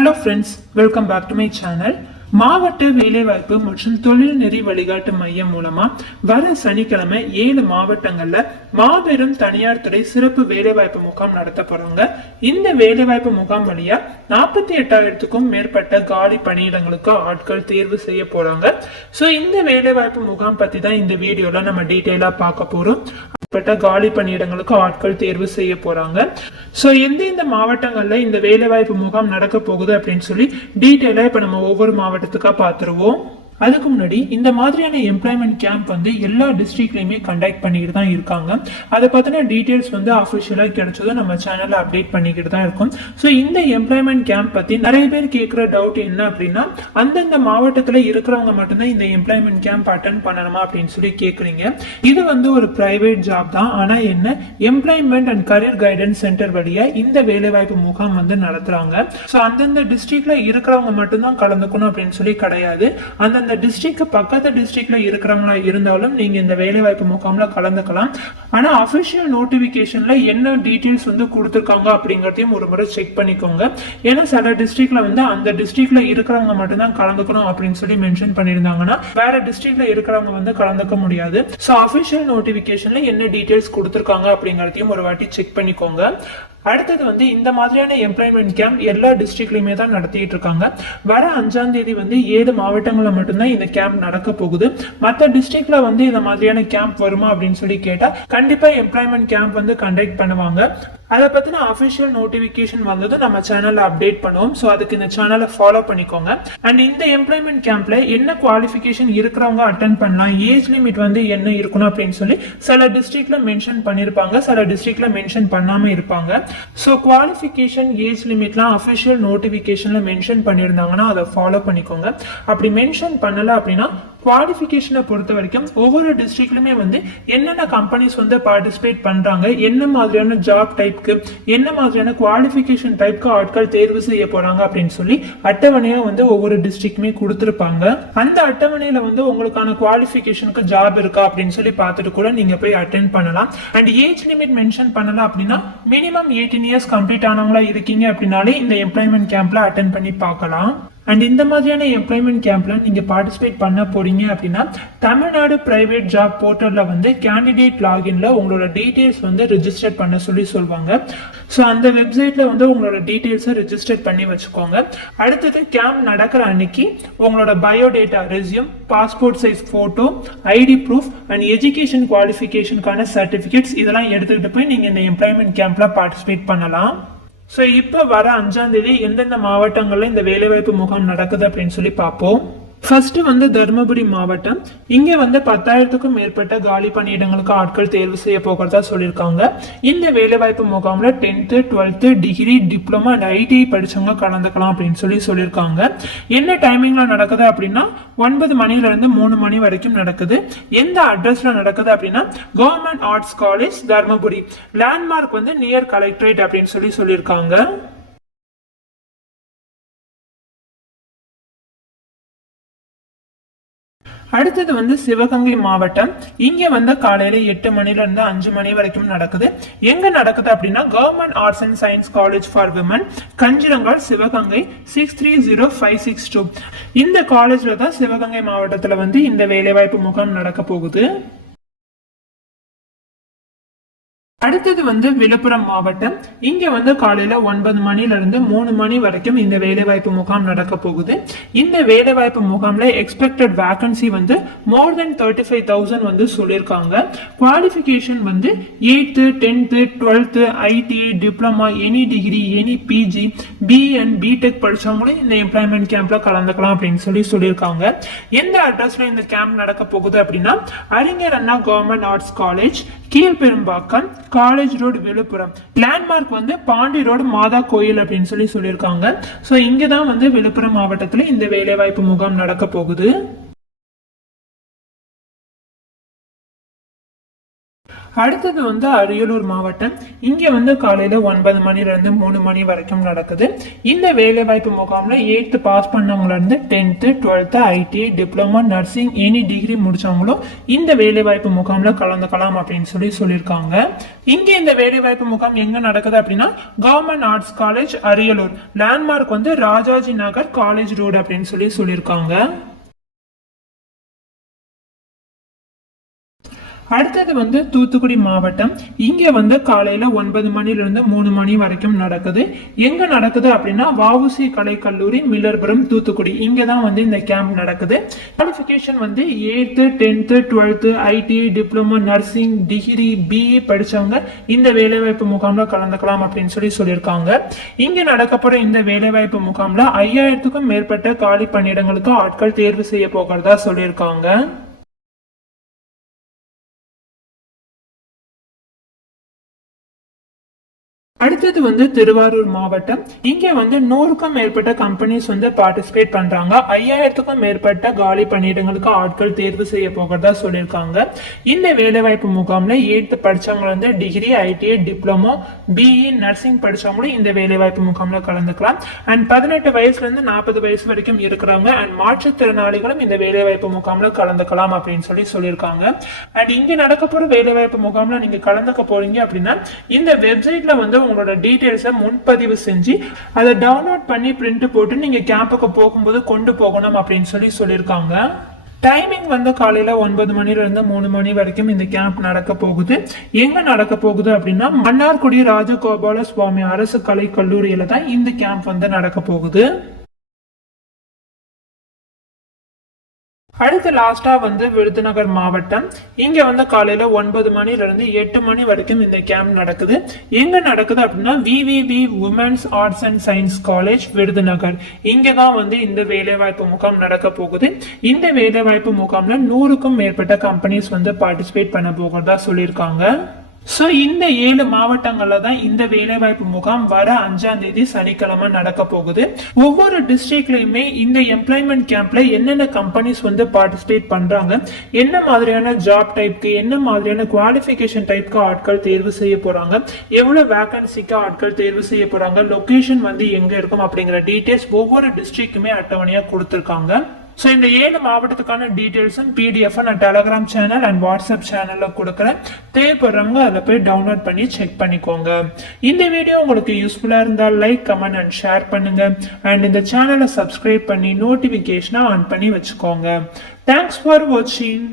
Hello friends welcome back to my channel மாவட்ட வேலைவாய்ப்பு மற்றும் தொழில் நெறி வழிகாட்டு மையம் மூலமா வர சனிக்கிழமை ஏழு மாவட்டங்கள்ல மாபெரும் தனியார் துறை சிறப்பு வேலைவாய்ப்பு முகாம் நடத்த போறாங்க. இந்த வேலைவாய்ப்பு முகாம் வழியா நாற்பத்தி எட்டாயிரத்துக்கும் மேற்பட்ட காலி பணியிடங்களுக்கு ஆட்கள் தேர்வு செய்ய போறாங்க. ஸோ இந்த வேலைவாய்ப்பு முகாம் பத்தி தான் இந்த வீடியோல நம்ம டீட்டெயிலா பார்க்க போறோம். பட்ட காலி பணியிடங்களுக்கு ஆட்கள் தேர்வு செய்ய போறாங்க. ஸோ எந்தெந்த மாவட்டங்கள்ல இந்த வேலைவாய்ப்பு முகாம் நடக்க போகுது அப்படின்னு சொல்லி டீட்டெயிலாக இப்ப நம்ம ஒவ்வொரு மாவட்டத்துக்கா பார்த்துருவோம். அதுக்கு முன்னாடி இந்த மாதிரியான எம்ப்ளாய்மெண்ட் கேம்ப் வந்து எல்லா டிஸ்ட்ரிக்ட்லையுமே கண்டக்ட் பண்ணிக்கிட்டு தான் இருக்காங்க. அதை பற்றின டீட்டெயில்ஸ் வந்து அஃபிஷியலாக கிடைச்சதும் நம்ம சேனலில் அப்டேட் பண்ணிக்கிட்டு தான் இருக்கும். ஸோ இந்த எம்ப்ளாய்மெண்ட் கேம்ப் பற்றி நிறைய பேர் கேட்குற டவுட் என்ன அப்படின்னா அந்தந்த மாவட்டத்தில் இருக்கிறவங்க மட்டும்தான் இந்த எம்ப்ளாய்மெண்ட் கேம்ப் அட்டன் பண்ணணுமா அப்படின்னு சொல்லி கேட்குறீங்க இது வந்து ஒரு ப்ரைவேட் ஜாப் தான். ஆனால் என்ன? Employment and career guidance centre வழியாக இந்த வேலைவாய்ப்பு முகாம் வந்து நடத்துகிறாங்க ஸோ அந்தந்த டிஸ்ட்ரிக்டில் இருக்கிறவங்க மட்டும்தான் கலந்துக்கணும் அப்படின்னு சொல்லி கிடையாது. அந்தந்த டிஸ்ட்ரிக்ட் பக்கத்து டிஸ்ட்ரிக்ட்ல இருக்கிறவங்களா இருந்தாலும் நீங்க இந்த வேலைவாய்ப்பு முகாம்ல கலந்துக்கலாம். ஆனா அபிஷியல் நோட்டிபிகேஷன்ல என்ன டீட்டெயில்ஸ் வந்து கொடுத்துருக்காங்க அப்படிங்கறதையும் ஒரு முறை செக் பண்ணிக்கோங்க. ஏன்னா சில டிஸ்ட்ரிக்ட்ல வந்து அந்த டிஸ்ட்ரிக்ட்ல இருக்கிறவங்க மட்டும்தான் கலந்துக்கணும் அப்படின்னு சொல்லி மென்ஷன் பண்ணியிருந்தாங்கன்னா வேற டிஸ்ட்ரிக்ட்ல இருக்கிறவங்க வந்து கலந்துக்க முடியாது. ஸோ அபிஷியல் நோட்டிபிகேஷன்ல என்ன டீட்டெயில்ஸ் கொடுத்துருக்காங்க அப்படிங்கறதையும் ஒரு வாட்டி செக் பண்ணிக்கோங்க. அடுத்தது வந்து இந்த மாதிரியான எம்ப்ளாய்மெண்ட் கேம்ப் எல்லா டிஸ்ட்ரிக்ட்லையுமே தான் நடத்திட்டு இருக்காங்க. வர அஞ்சாம் தேதி வந்து ஏழு மாவட்டங்களில் மட்டும்தான் இந்த கேம்ப் நடக்க போகுது. மற்ற டிஸ்ட்ரிக்ட்ல வந்து இந்த மாதிரியான கேம்ப் வருமா அப்படின்னு சொல்லி கேட்டா கண்டிப்பா எம்ப்ளாய்மெண்ட் கேம்ப் வந்து கண்டக்ட் பண்ணுவாங்க. அதை பத்தின அபிஷியல் நோட்டிபிகேஷன் வந்தது நம்ம சேனல்ல அப்டேட் பண்ணுவோம். ஸோ அதுக்கு இந்த சேனலை ஃபாலோ பண்ணிக்கோங்க. அண்ட் இந்த எம்ப்ளாய்மெண்ட் கேம்ப்ல என்ன குவாலிஃபிகேஷன் இருக்கிறவங்க அட்டன் பண்ணலாம் ஏஜ் லிமிட் வந்து என்ன இருக்கணும் அப்படின்னு சொல்லி சில டிஸ்ட்ரிக்ட்ல மென்ஷன் பண்ணிருப்பாங்க சில டிஸ்ட்ரிக்ட்ல மென்ஷன் பண்ணாம இருப்பாங்க. ஸோ குவாலிஃபிகேஷன் ஏஜ் லிமிட்லாம் அஃபிஷியல் நோட்டிஃபிகேஷனில் மென்ஷன் பண்ணியிருந்தாங்கன்னா அதை ஃபாலோ பண்ணிக்கோங்க. அப்படி மென்ஷன் பண்ணலை அப்படின்னா குவாலிஃபிகேஷனை பொறுத்த வரைக்கும் ஒவ்வொரு டிஸ்ட்ரிக்ட்லையுமே வந்து என்னென்ன கம்பெனிஸ் வந்து பார்ட்டிசிபேட் பண்ணுறாங்க என்ன மாதிரியான ஜாப் டைப்க்கு என்ன மாதிரியான குவாலிஃபிகேஷன் டைப்க்கு ஆட்கள் தேர்வு செய்ய போகிறாங்க அப்படின்னு சொல்லி அட்டவணையாக வந்து ஒவ்வொரு டிஸ்ட்ரிக்ட்டுமே கொடுத்துருப்பாங்க. அந்த அட்டவணையில் வந்து உங்களுக்கான குவாலிஃபிகேஷனுக்கு ஜாப் இருக்கா அப்படின்னு சொல்லி பார்த்துட்டு கூட நீங்கள் போய் அட்டென்ட் பண்ணலாம். அண்ட் ஏஜ் லிமிட் மென்ஷன் பண்ணலாம் அப்படின்னா மினிமம் எயிட்டீன் இயர்ஸ் கம்ப்ளீட் ஆனவங்களா இருக்கீங்க அப்படின்னாலே இந்த எம்ப்ளாய்மெண்ட் கேம்ப்ல அட்டென்ட் பண்ணி பார்க்கலாம். அண்ட் இந்த மாதிரியான எம்ப்ளாய்மெண்ட் கேம்ப்ல நீங்க பார்ட்டிசிபேட் பண்ண போறீங்க அப்படின்னா தமிழ்நாடு பிரைவேட் ஜாப் போர்ட்டல்ல வந்து கேண்டிடேட் லாகின்ல உங்களோட டீடைல்ஸ் வந்து ரிஜிஸ்டர் பண்ண சொல்லி சொல்லுவாங்க ஸோ அந்த வெப்சைட்ல வந்து உங்களோட டீடைல்ஸை ரிஜிஸ்டர் பண்ணி வச்சுக்கோங்க. அடுத்தது கேம்ப் நடக்கிற அன்னைக்கு உங்களோட biodata resume passport size photo ID proof and education குவாலிஃபிகேஷனுக்கான certificates இதெல்லாம் எடுத்துக்கிட்டு போய் நீங்க இந்த எம்ப்ளாய்மெண்ட் கேம்ப்ல பார்ட்டிசிபேட் பண்ணலாம். ஸோ இப்போ வர அஞ்சாம் தேதி எந்தெந்த மாவட்டங்களில் இந்த வேலைவாய்ப்பு முகாம் நடக்குது அப்படின்னு சொல்லி பார்ப்போம். ஃபர்ஸ்ட் வந்து தருமபுரி மாவட்டம். இங்கே வந்து பத்தாயிரத்துக்கும் மேற்பட்ட காலி பணியிடங்களுக்கு ஆட்கள் தேர்வு செய்ய போகிறதா சொல்லியிருக்காங்க. இந்த வேலைவாய்ப்பு முகாமில் tenth twelfth degree diploma and ITI படிச்சவங்க கலந்துக்கலாம் அப்படின்னு சொல்லி சொல்லியிருக்காங்க. என்ன டைமிங்ல நடக்குது அப்படின்னா ஒன்பது மணிலேருந்து மூணு மணி வரைக்கும் நடக்குது. எந்த அட்ரஸ்ல நடக்குது அப்படின்னா government arts college Dharmapuri. Landmark வந்து நியர் கலெக்டரேட் அப்படின்னு சொல்லி சொல்லியிருக்காங்க. அடுத்தது வந்து சிவகங்கை மாவட்டம். இங்க வந்து காலையில எட்டு மணில இருந்து அஞ்சு மணி வரைக்கும் நடக்குது. எங்க நடக்குது அப்படின்னா government arts and science college for women Kanjirangal Sivaganga six three zero five six two இந்த காலேஜ்ல தான் சிவகங்கை மாவட்டத்துல வந்து இந்த வேலைவாய்ப்பு முகாம் நடக்க போகுது. அடுத்தது வந்து விழுப்புரம் மாவட்டம். இங்க வந்து காலையில ஒன்பது மணில இருந்து மூணு மணி வரைக்கும் இந்த வேலைவாய்ப்பு முகாம் நடக்க போகுது. இந்த வேலைவாய்ப்பு முகாம்ல எக்ஸ்பெக்டட் வேகன்சி வந்து more than thirty five thousand வந்து சொல்லியிருக்காங்க. குவாலிஃபிகேஷன் வந்து eighth tenth twelfth IT diploma any degree any PG BN BTech படிச்சவங்களும் இந்த எம்ப்ளாய்மெண்ட் கேம்ப்ல கலந்துக்கலாம் அப்படின்னு சொல்லி சொல்லியிருக்காங்க. எந்த அட்ரஸ்ல இந்த கேம்ப் நடக்க போகுது அப்படின்னா Arignar Anna government arts college Kilperumbakkam college road Villupuram. Landmark வந்து பாண்டி ரோடு மாதா கோயில் அப்படின்னு சொல்லி சொல்லியிருக்காங்க. ஸோ இங்கே தான் வந்து விழுப்புரம் மாவட்டத்தில் இந்த வேலைவாய்ப்பு முகாம் நடக்க போகுது. அடுத்தது வந்து அரியலூர் மாவட்டம். இங்கே வந்து காலையில் ஒன்பது மணிலேருந்து மூணு மணி வரைக்கும் நடக்குது. இந்த வேலைவாய்ப்பு முகாமில் எயித்து பாஸ் பண்ணவங்கள இருந்து tenth twelfth ITI diploma nursing any degree முடித்தவங்களும் இந்த வேலைவாய்ப்பு முகாமில் கலந்துக்கலாம் அப்படின்னு சொல்லி சொல்லியிருக்காங்க. இங்கே இந்த வேலைவாய்ப்பு முகாம் எங்கே நடக்குது அப்படின்னா government arts college Ariyalur. Landmark வந்து ராஜாஜி நகர் காலேஜ் ரோடு அப்படின்னு சொல்லி சொல்லியிருக்காங்க. அடுத்தது வந்து தூத்துக்குடி மாவட்டம். இங்கே வந்து காலையில் ஒன்பது மணிலிருந்து மூணு மணி வரைக்கும் நடக்குது. எங்கே நடக்குது அப்படின்னா வவுசி கலை கல்லூரி மில்லர்புரம் தூத்துக்குடி. இங்கே தான் வந்து இந்த கேம்ப் நடக்குது. குவாலிஃபிகேஷன் வந்து eighth tenth twelfth ITI diploma nursing degree BE படித்தவங்க இந்த வேலைவாய்ப்பு முகாமில் கலந்துக்கலாம் அப்படின்னு சொல்லி சொல்லியிருக்காங்க. இங்கே நடக்கப்போகிற இந்த வேலைவாய்ப்பு முகாம்ல ஐயாயிரத்துக்கும் மேற்பட்ட காலி பணியிடங்களுக்கு ஆட்கள் தேர்வு செய்ய போகிறதா சொல்லியிருக்காங்க. அடுத்தது வந்து திருவாரூர் மாவட்டம். இங்க வந்து நூறுக்கும் மேற்பட்ட கம்பெனிஸ் வந்து பார்ட்டிசிபேட் பண்றாங்க. ஐயாயிரத்துக்கும் மேற்பட்ட காலி பணியிடங்களுக்கு ஆட்கள் தேர்வு செய்ய போகிறதா சொல்லியிருக்காங்க. இந்த வேலைவாய்ப்பு முகாம்ல எயித்து படிச்சவங்க வந்து degree ITI diploma BE nursing படிச்சவங்களும் இந்த வேலைவாய்ப்பு முகாம்ல கலந்துக்கலாம். அண்ட் பதினெட்டு வயசுல இருந்து நாற்பது வயசு வரைக்கும் இருக்கிறவங்க அண்ட் மாற்றுத்திறனாளிகளும் இந்த வேலைவாய்ப்பு முகாம்ல கலந்துக்கலாம் அப்படின்னு சொல்லி சொல்லியிருக்காங்க. அண்ட் இங்க நடக்க போற வேலைவாய்ப்பு முகாம்ல நீங்க கலந்துக்க போறீங்க அப்படின்னா இந்த வெப்சைட்ல வந்து உங்களோட டீட்டெயில்ஸை முன்பதிவு செஞ்சு அதை டவுன்லோட் பண்ணி பிரிண்ட் போட்டு நீங்கள் கேம்புக்கு போகும்போது கொண்டு போகணும் அப்படின்னு சொல்லி சொல்லியிருக்காங்க. டைமிங் வந்து காலையில் ஒன்பது மணிலேருந்து மூணு மணி வரைக்கும் இந்த கேம்ப் நடக்க போகுது. எங்கே நடக்க போகுது அப்படின்னா மன்னார்குடி ராஜகோபால சுவாமி அரசு கலை கல்லூரியில் தான் இந்த கேம்ப் வந்து நடக்க போகுது. அடுத்து லாஸ்ட்டாக வந்து விருதுநகர் மாவட்டம். இங்கே வந்து காலையில் ஒன்பது மணிலேருந்து எட்டு மணி வரைக்கும் இந்த கேம்ப் நடக்குது. எங்கே நடக்குது அப்படின்னா VVV womens arts and science college Virudhunagar. இங்கே தான் வந்து இந்த வேலைவாய்ப்பு முகாம் நடக்க போகுது. இந்த வேலைவாய்ப்பு முகாம்ல நூறுக்கும் மேற்பட்ட கம்பெனிஸ் வந்து பார்ட்டிசிபேட் பண்ண போகிறதா சொல்லியிருக்காங்க. ஸோ இந்த ஏழு மாவட்டங்களில் தான் இந்த வேலைவாய்ப்பு முகாம் வர அஞ்சாம் தேதி சனிக்கிழமை நடக்க போகுது. ஒவ்வொரு டிஸ்ட்ரிக்ட்லையுமே இந்த எம்ப்ளாய்மெண்ட் கேம்ப்ல என்னென்ன கம்பெனிஸ் வந்து பார்ட்டிசிபேட் பண்றாங்க என்ன மாதிரியான ஜாப் டைப்க்கு என்ன மாதிரியான குவாலிஃபிகேஷன் டைப்க்கு ஆட்கள் தேர்வு செய்ய போறாங்க எவ்வளோ வேகன்சிக்கு ஆட்கள் தேர்வு செய்ய போறாங்க லொக்கேஷன் வந்து எங்க இருக்கும் அப்படிங்கிற டீட்டெயில்ஸ் ஒவ்வொரு டிஸ்ட்ரிக்ட்டுமே அட்டவணையாக கொடுத்துருக்காங்க. ஸோ இந்த ஏழு மாவட்டத்துக்கான டீட்டெயில்ஸும் பிடிஎஃப் நான் டெலகிராம் சேனல் அண்ட் வாட்ஸ்அப் சேனலில் கொடுக்குறேன். தேவைப்படுறவங்க அதில் போய் டவுன்லோட் பண்ணி செக் பண்ணிக்கோங்க. இந்த வீடியோ உங்களுக்கு யூஸ்ஃபுல்லாக இருந்தால் லைக் கமெண்ட் அண்ட் ஷேர் பண்ணுங்க. அண்ட் இந்த சேனலை சப்ஸ்கிரைப் பண்ணி நோட்டிஃபிகேஷனை ஆன் பண்ணி வச்சுக்கோங்க. தேங்க்ஸ் ஃபார் வாட்சிங்